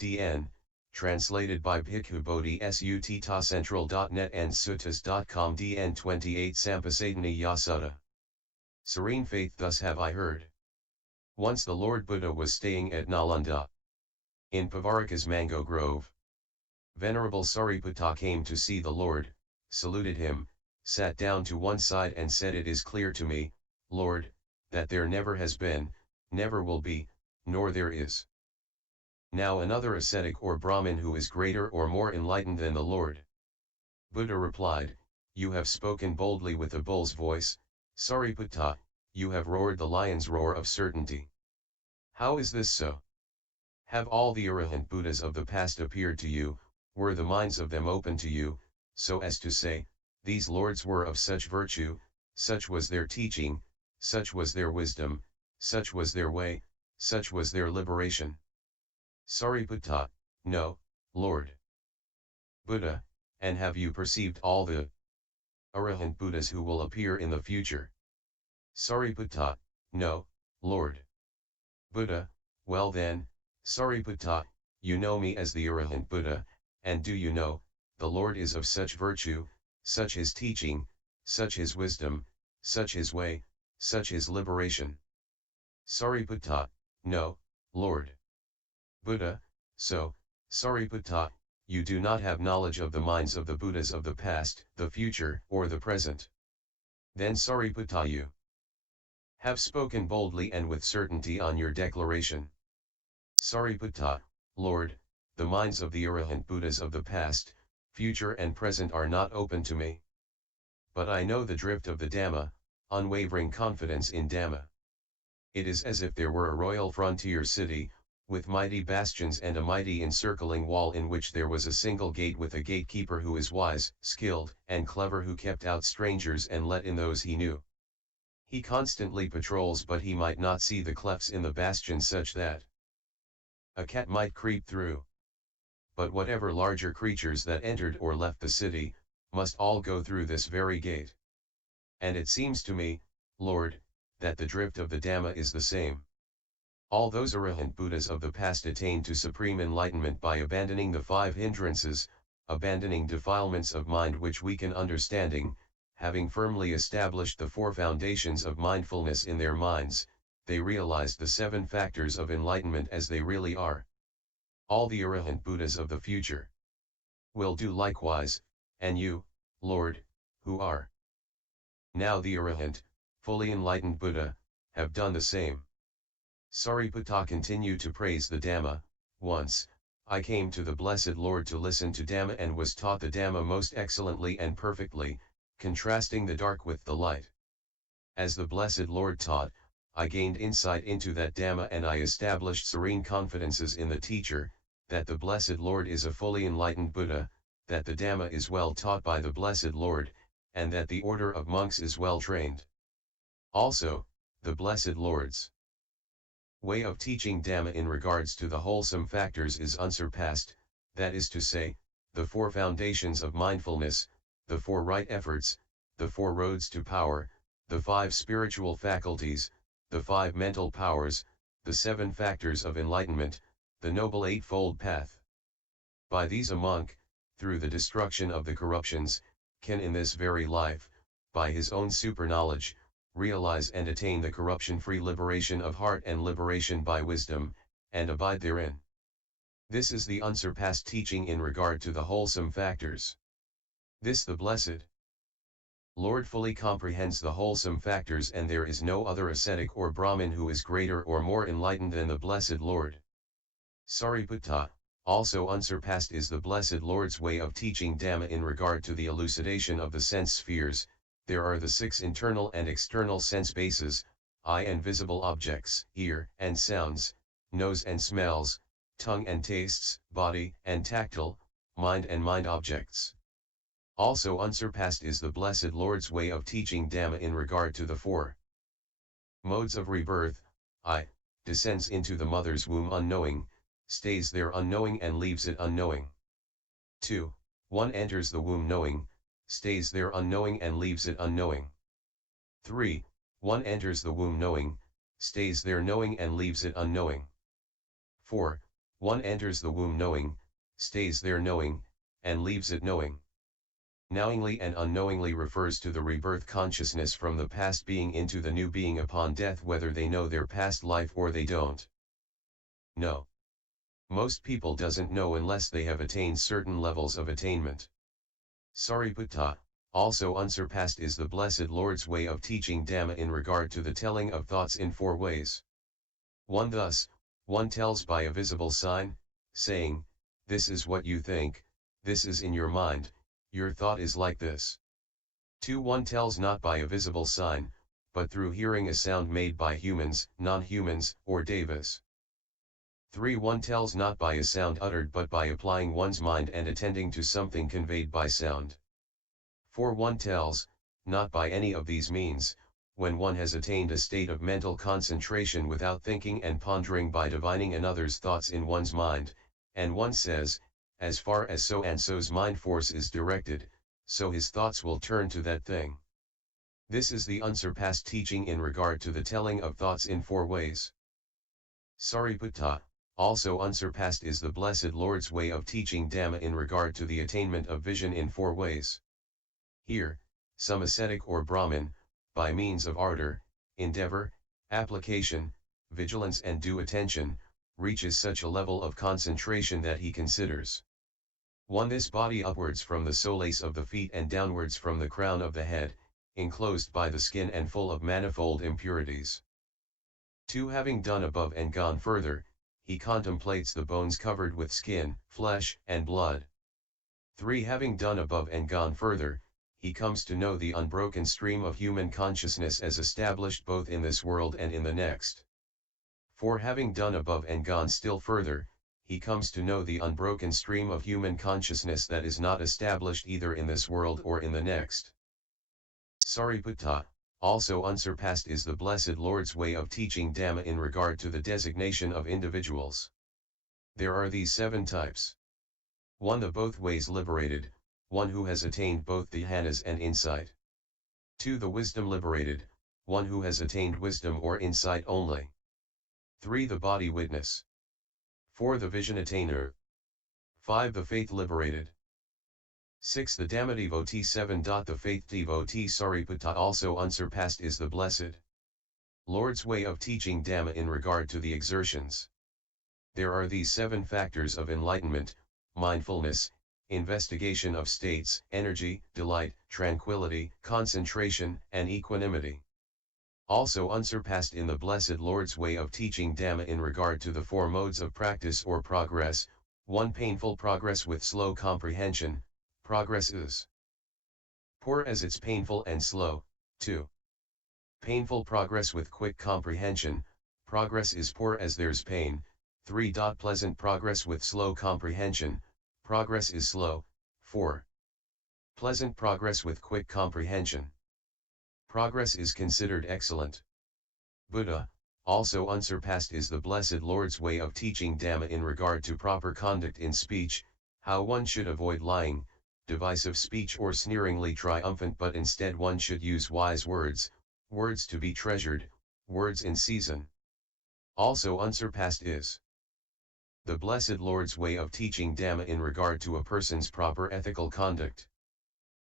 DN, translated by Bhikkhu Bodhi Suttacentral.net and suttas.com DN 28 Sampasadana Yasutta. Serene faith. Thus have I heard. Once the Lord Buddha was staying at Nalanda, in Pavaraka's mango grove. Venerable Sariputta came to see the Lord, saluted him, sat down to one side and said, "It is clear to me, Lord, that there never has been, never will be, nor there is now another ascetic or Brahmin who is greater or more enlightened than the Lord." Buddha replied, "You have spoken boldly with a bull's voice, Sariputta, you have roared the lion's roar of certainty. How is this so? Have all the arahant Buddhas of the past appeared to you, were the minds of them open to you, so as to say, these lords were of such virtue, such was their teaching, such was their wisdom, such was their way, such was their liberation?" Sariputta: "No, Lord." Buddha: "And have you perceived all the arahant Buddhas who will appear in the future?" Sariputta: "No, Lord." Buddha: "Well then, Sariputta, you know me as the arahant Buddha, and do you know, the Lord is of such virtue, such his teaching, such his wisdom, such his way, such his liberation?" Sariputta: "No, Lord." Buddha: "So, Sariputta, you do not have knowledge of the minds of the Buddhas of the past, the future, or the present. Then Sariputta, you have spoken boldly and with certainty on your declaration." Sariputta: "Lord, the minds of the arahant Buddhas of the past, future and present are not open to me. But I know the drift of the Dhamma, unwavering confidence in Dhamma. It is as if there were a royal frontier city, with mighty bastions and a mighty encircling wall in which there was a single gate with a gatekeeper who is wise, skilled, and clever, who kept out strangers and let in those he knew. He constantly patrols, but he might not see the clefts in the bastion such that a cat might creep through. But whatever larger creatures that entered or left the city, must all go through this very gate. And it seems to me, Lord, that the drift of the Dhamma is the same. All those arahant Buddhas of the past attained to supreme enlightenment by abandoning the 5 hindrances, abandoning defilements of mind which weaken understanding, having firmly established the 4 foundations of mindfulness in their minds, they realized the 7 factors of enlightenment as they really are. All the arahant Buddhas of the future will do likewise, and you, Lord, who are now the arahant, fully enlightened Buddha, have done the same." Sariputta continued to praise the Dhamma. "Once, I came to the Blessed Lord to listen to Dhamma and was taught the Dhamma most excellently and perfectly, contrasting the dark with the light. As the Blessed Lord taught, I gained insight into that Dhamma, and I established serene confidences in the teacher, that the Blessed Lord is a fully enlightened Buddha, that the Dhamma is well taught by the Blessed Lord, and that the order of monks is well trained. Also, the Blessed Lord's way of teaching Dhamma in regards to the wholesome factors is unsurpassed, that is to say, the 4 foundations of mindfulness, the 4 right efforts, the 4 roads to power, the 5 spiritual faculties, the 5 mental powers, the 7 factors of enlightenment, the Noble Eightfold Path. By these a monk, through the destruction of the corruptions, can in this very life, by his own superknowledge, realize and attain the corruption-free liberation of heart and liberation by wisdom, and abide therein. This is the unsurpassed teaching in regard to the wholesome factors. This the Blessed Lord fully comprehends the wholesome factors, and there is no other ascetic or Brahmin who is greater or more enlightened than the Blessed Lord. Sariputta, also unsurpassed is the Blessed Lord's way of teaching Dhamma in regard to the elucidation of the sense spheres. There are the 6 internal and external sense bases, eye and visible objects, ear and sounds, nose and smells, tongue and tastes, body and tactile, mind and mind objects. Also unsurpassed is the Blessed Lord's way of teaching Dhamma in regard to the 4 modes of rebirth. I descends into the mother's womb unknowing, stays there unknowing and leaves it unknowing. 2. 1 enters the womb knowing, stays there unknowing and leaves it unknowing. 3. 1 enters the womb knowing, stays there knowing and leaves it unknowing. 4. One enters the womb knowing, stays there knowing, and leaves it knowing. Knowingly and unknowingly refers to the rebirth consciousness from the past being into the new being upon death, whether they know their past life or they don't. No. Most people doesn't know unless they have attained certain levels of attainment. Sariputta, also unsurpassed, is the Blessed Lord's way of teaching Dhamma in regard to the telling of thoughts in four ways. 1. Thus, one tells by a visible sign, saying, this is what you think, this is in your mind, your thought is like this. 2. One tells not by a visible sign, but through hearing a sound made by humans, non-humans, or devas. 3. One tells not by a sound uttered but by applying one's mind and attending to something conveyed by sound. 4. One tells, not by any of these means, when one has attained a state of mental concentration without thinking and pondering by divining another's thoughts in one's mind, and one says, as far as so and so's mind force is directed, so his thoughts will turn to that thing. This is the unsurpassed teaching in regard to the telling of thoughts in four ways. Sariputta, also unsurpassed, is the Blessed Lord's way of teaching Dhamma in regard to the attainment of vision in four ways. Here, some ascetic or Brahmin, by means of ardor, endeavor, application, vigilance and due attention, reaches such a level of concentration that he considers 1. This body upwards from the soles of the feet and downwards from the crown of the head, enclosed by the skin and full of manifold impurities. 2. Having done above and gone further, he contemplates the bones covered with skin, flesh, and blood. 3. Having done above and gone further, he comes to know the unbroken stream of human consciousness as established both in this world and in the next. 4. Having done above and gone still further, he comes to know the unbroken stream of human consciousness that is not established either in this world or in the next. Sariputta, also unsurpassed, is the Blessed Lord's way of teaching Dhamma in regard to the designation of individuals. There are these 7 types. 1. The both ways liberated, one who has attained both dhyanas and insight. 2. The wisdom liberated, one who has attained wisdom or insight only. 3. The body witness. 4. The vision attainer. 5. The faith liberated. 6. The Dhamma devotee. 7. The faith devotee. Sariputta, also unsurpassed, is the Blessed Lord's way of teaching Dhamma in regard to the exertions. There are these 7 factors of enlightenment: mindfulness, investigation of states, energy, delight, tranquility, concentration, and equanimity. Also unsurpassed in the Blessed Lord's way of teaching Dhamma in regard to the 4 modes of practice or progress: 1. Painful progress with slow comprehension, progress is poor as it's painful and slow. 2. Painful progress with quick comprehension, progress is poor as there's pain. 3. Pleasant progress with slow comprehension, progress is slow. 4. Pleasant progress with quick comprehension, progress is considered excellent. Buddha, also unsurpassed, is the Blessed Lord's way of teaching Dhamma in regard to proper conduct in speech, how one should avoid lying, divisive speech or sneeringly triumphant, but instead one should use wise words, words to be treasured, words in season. Also unsurpassed is the Blessed Lord's way of teaching Dhamma in regard to a person's proper ethical conduct.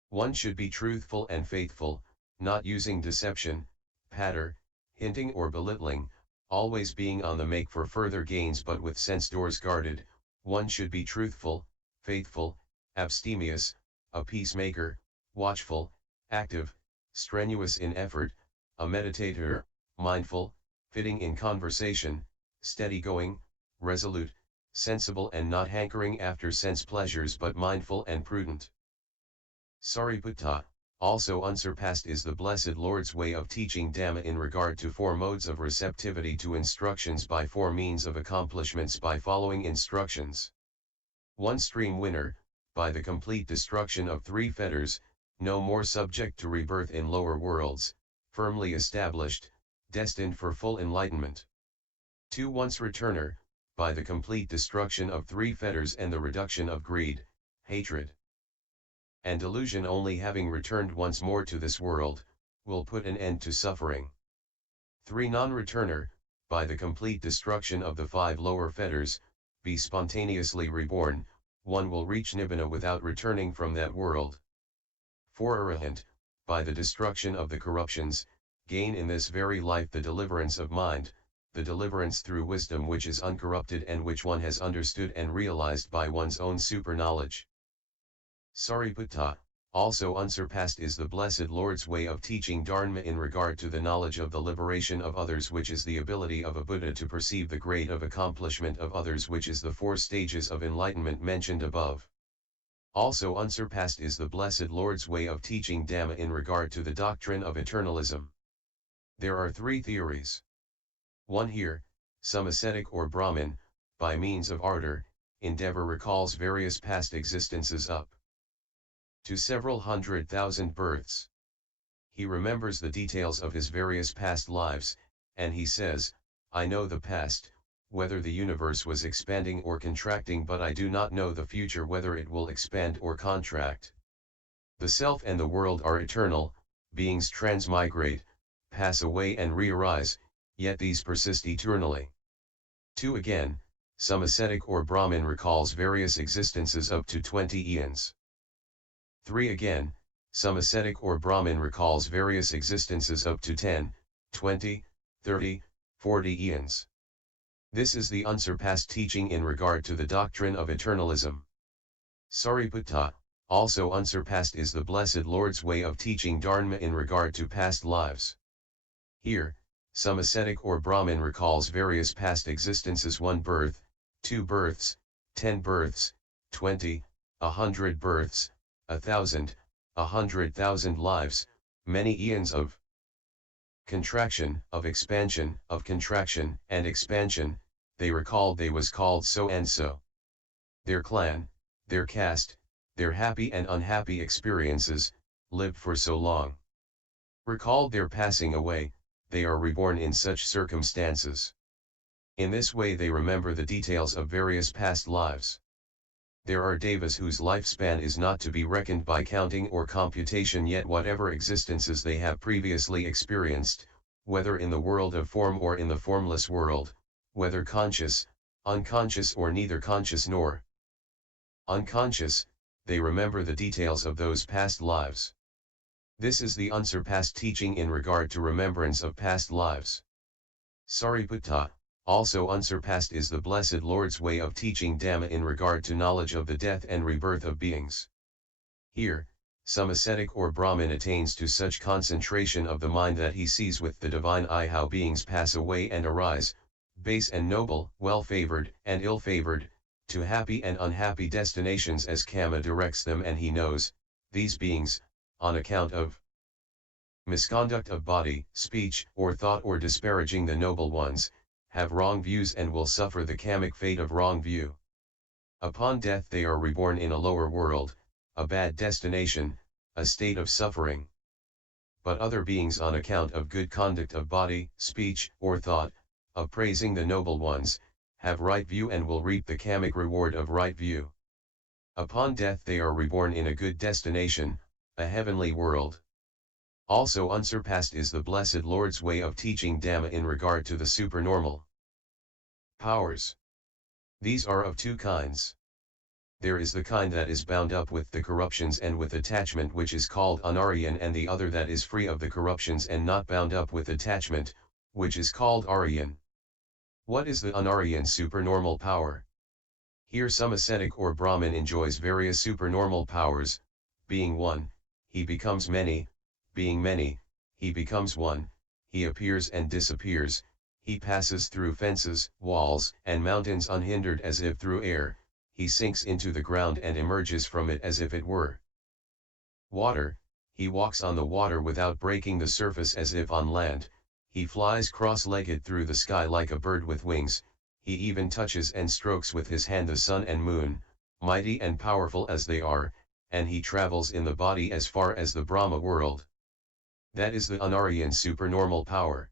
One should be truthful and faithful, not using deception, patter, hinting or belittling, always being on the make for further gains but with sense doors guarded. One should be truthful, faithful, abstemious, a peacemaker, watchful, active, strenuous in effort, a meditator, mindful, fitting in conversation, steady-going, resolute, sensible and not hankering after sense pleasures but mindful and prudent. Sariputta, also unsurpassed, is the Blessed Lord's way of teaching Dhamma in regard to 4 modes of receptivity to instructions by 4 means of accomplishments by following instructions. 1. Stream winner, by the complete destruction of 3 fetters, no more subject to rebirth in lower worlds, firmly established, destined for full enlightenment. 2. Once returner, by the complete destruction of 3 fetters and the reduction of greed, hatred, and delusion, only having returned once more to this world, will put an end to suffering. 3. Non-returner, by the complete destruction of the 5 lower fetters, be spontaneously reborn, one will reach Nibbana without returning from that world. For Arahant, by the destruction of the corruptions, gain in this very life the deliverance of mind, the deliverance through wisdom which is uncorrupted and which one has understood and realized by one's own super-knowledge. Sariputta, also unsurpassed is the Blessed Lord's way of teaching Dharma in regard to the knowledge of the liberation of others, which is the ability of a Buddha to perceive the grade of accomplishment of others, which is the 4 stages of enlightenment mentioned above. Also unsurpassed is the Blessed Lord's way of teaching Dhamma in regard to the doctrine of eternalism. There are 3 theories. 1 here, some ascetic or Brahmin, by means of ardor, endeavor recalls various past existences up to several 100,000 births. He remembers the details of his various past lives, and he says, I know the past, whether the universe was expanding or contracting, but I do not know the future, whether it will expand or contract. The self and the world are eternal, beings transmigrate, pass away and re-arise, yet these persist eternally. 2 again, some ascetic or Brahmin recalls various existences up to 20 eons. 3 again, some ascetic or Brahmin recalls various existences up to 10, 20, 30, 40 eons. This is the unsurpassed teaching in regard to the doctrine of eternalism. Sariputta, also unsurpassed is the Blessed Lord's way of teaching Dharma in regard to past lives. Here, some ascetic or Brahmin recalls various past existences: 1 birth, 2 births, 10 births, 20, 100 births, 1,000, 100,000 lives, many eons of contraction, of expansion, of contraction and expansion. They recalled they was called so and so. Their clan, their caste, their happy and unhappy experiences, lived for so long. Recalled their passing away, they are reborn in such circumstances. In this way they remember the details of various past lives. There are devas whose lifespan is not to be reckoned by counting or computation, yet whatever existences they have previously experienced, whether in the world of form or in the formless world, whether conscious, unconscious or neither conscious nor unconscious, they remember the details of those past lives. This is the unsurpassed teaching in regard to remembrance of past lives. Sariputta, also unsurpassed is the Blessed Lord's way of teaching Dhamma in regard to knowledge of the death and rebirth of beings. Here, some ascetic or Brahmin attains to such concentration of the mind that he sees with the divine eye how beings pass away and arise, base and noble, well-favored and ill-favored, to happy and unhappy destinations as Kama directs them, and he knows, these beings, on account of misconduct of body, speech, or thought, or disparaging the noble ones, have wrong views and will suffer the kamic fate of wrong view. Upon death they are reborn in a lower world, a bad destination, a state of suffering. But other beings, on account of good conduct of body, speech, or thought, of praising the noble ones, have right view and will reap the kamic reward of right view. Upon death they are reborn in a good destination, a heavenly world. Also unsurpassed is the Blessed Lord's way of teaching Dhamma in regard to the supernormal powers. These are of 2 kinds. There is the kind that is bound up with the corruptions and with attachment, which is called Anaryan, and the other that is free of the corruptions and not bound up with attachment, which is called Aryan. What is the Anaryan supernormal power? Here some ascetic or Brahmin enjoys various supernormal powers. Being 1, he becomes many; being many, he becomes 1, he appears and disappears, he passes through fences, walls, and mountains unhindered as if through air, he sinks into the ground and emerges from it as if it were water, he walks on the water without breaking the surface as if on land, he flies cross-legged through the sky like a bird with wings, he even touches and strokes with his hand the sun and moon, mighty and powerful as they are, and he travels in the body as far as the Brahma world. That is the Anaryan supernormal power.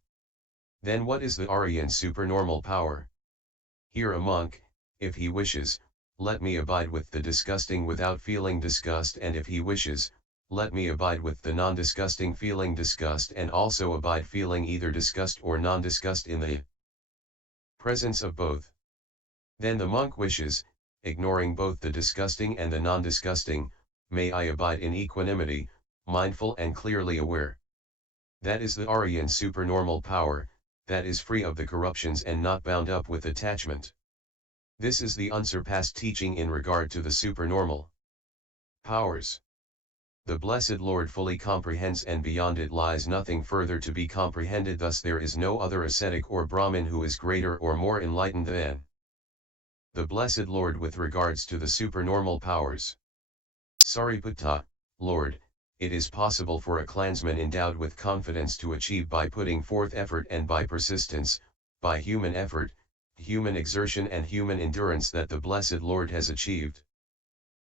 Then what is the Aryan supernormal power? Here a monk, if he wishes, let me abide with the disgusting without feeling disgust, and if he wishes, let me abide with the non-disgusting feeling disgust, and also abide feeling either disgust or non-disgust in the presence of both. Then the monk wishes, ignoring both the disgusting and the non-disgusting, may I abide in equanimity, mindful and clearly aware. That is the Aryan supernormal power, that is free of the corruptions and not bound up with attachment. This is the unsurpassed teaching in regard to the supernormal powers. The Blessed Lord fully comprehends, and beyond it lies nothing further to be comprehended. Thus there is no other ascetic or Brahmin who is greater or more enlightened than the Blessed Lord with regards to the supernormal powers. Sariputta, Lord, it is possible for a clansman endowed with confidence to achieve by putting forth effort and by persistence, by human effort, human exertion and human endurance, that the Blessed Lord has achieved.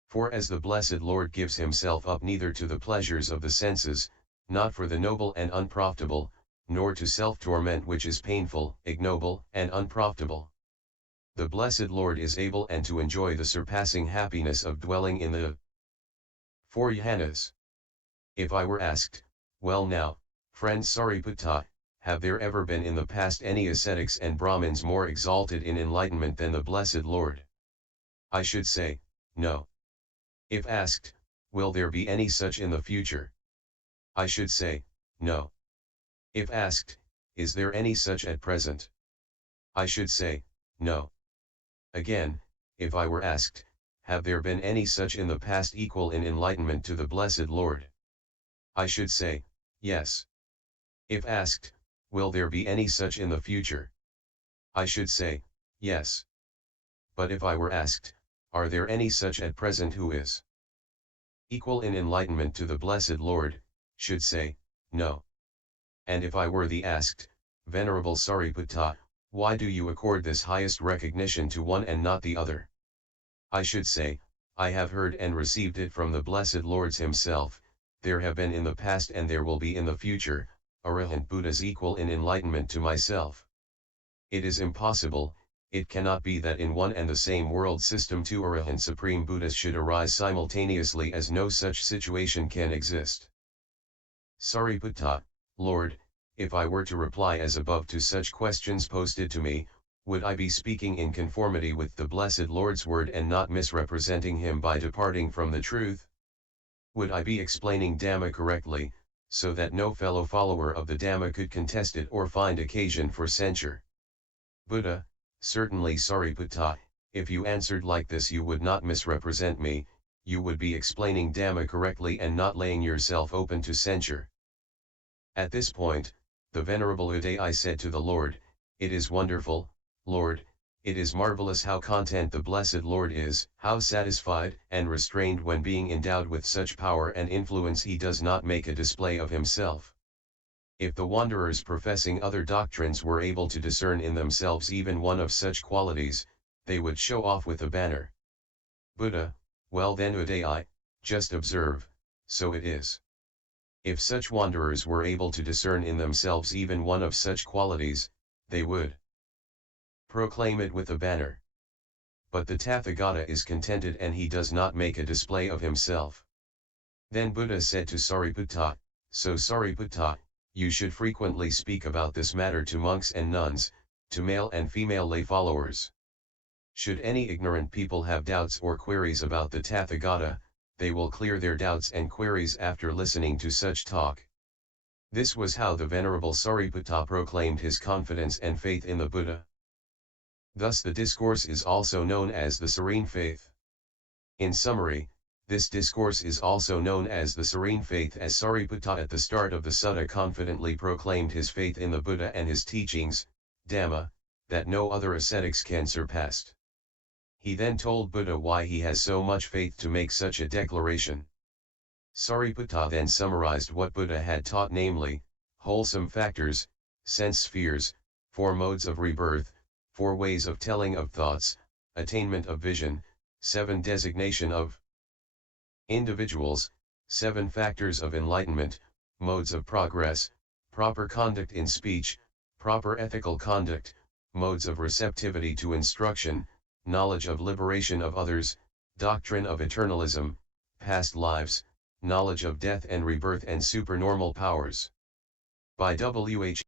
For as the Blessed Lord gives himself up neither to the pleasures of the senses, not for the noble and unprofitable, nor to self-torment which is painful, ignoble, and unprofitable. The Blessed Lord is able and to enjoy the surpassing happiness of dwelling in the four jhanas. If I were asked, well now, friend Sariputta, have there ever been in the past any ascetics and Brahmins more exalted in enlightenment than the Blessed Lord? I should say, no. If asked, will there be any such in the future? I should say, no. If asked, is there any such at present? I should say, no. Again, if I were asked, have there been any such in the past equal in enlightenment to the Blessed Lord? I should say, yes. If asked, will there be any such in the future? I should say, yes. But if I were asked, are there any such at present who is equal in enlightenment to the Blessed Lord, should say, no. And if I were the asked, Venerable Sariputta, why do you accord this highest recognition to one and not the other? I should say, I have heard and received it from the Blessed Lord himself, there have been in the past and there will be in the future, Arahant Buddhas equal in enlightenment to myself. It is impossible, it cannot be that in one and the same world system two Arahant Supreme Buddhas should arise simultaneously, as no such situation can exist. Sariputta, Lord, if I were to reply as above to such questions posted to me, would I be speaking in conformity with the Blessed Lord's word and not misrepresenting him by departing from the truth? Would I be explaining Dhamma correctly, so that no fellow follower of the Dhamma could contest it or find occasion for censure? Buddha, certainly Sariputta, if you answered like this you would not misrepresent me, you would be explaining Dhamma correctly and not laying yourself open to censure. At this point, the Venerable Udayi said to the Lord, it is wonderful, Lord, it is marvelous how content the Blessed Lord is, how satisfied and restrained when being endowed with such power and influence he does not make a display of himself. If the wanderers professing other doctrines were able to discern in themselves even one of such qualities, they would show off with a banner. Buddha, well then Udayi, just observe, so it is. If such wanderers were able to discern in themselves even one of such qualities, they would proclaim it with a banner. But the Tathagata is contented and he does not make a display of himself. Then Buddha said to Sariputta, so Sariputta, you should frequently speak about this matter to monks and nuns, to male and female lay followers. Should any ignorant people have doubts or queries about the Tathagata, they will clear their doubts and queries after listening to such talk. This was how the Venerable Sariputta proclaimed his confidence and faith in the Buddha. Thus the discourse is also known as the Serene Faith. In summary, this discourse is also known as the Serene Faith, as Sariputta at the start of the sutta confidently proclaimed his faith in the Buddha and his teachings, Dhamma, that no other ascetics can surpass. He then told Buddha why he has so much faith to make such a declaration. Sariputta then summarized what Buddha had taught, namely, wholesome factors, sense spheres, 4 modes of rebirth, 4 ways of telling of thoughts, attainment of vision, 7 designation of individuals, 7 factors of enlightenment, modes of progress, proper conduct in speech, proper ethical conduct, modes of receptivity to instruction, knowledge of liberation of others, doctrine of eternalism, past lives, knowledge of death and rebirth and supernormal powers. By WH.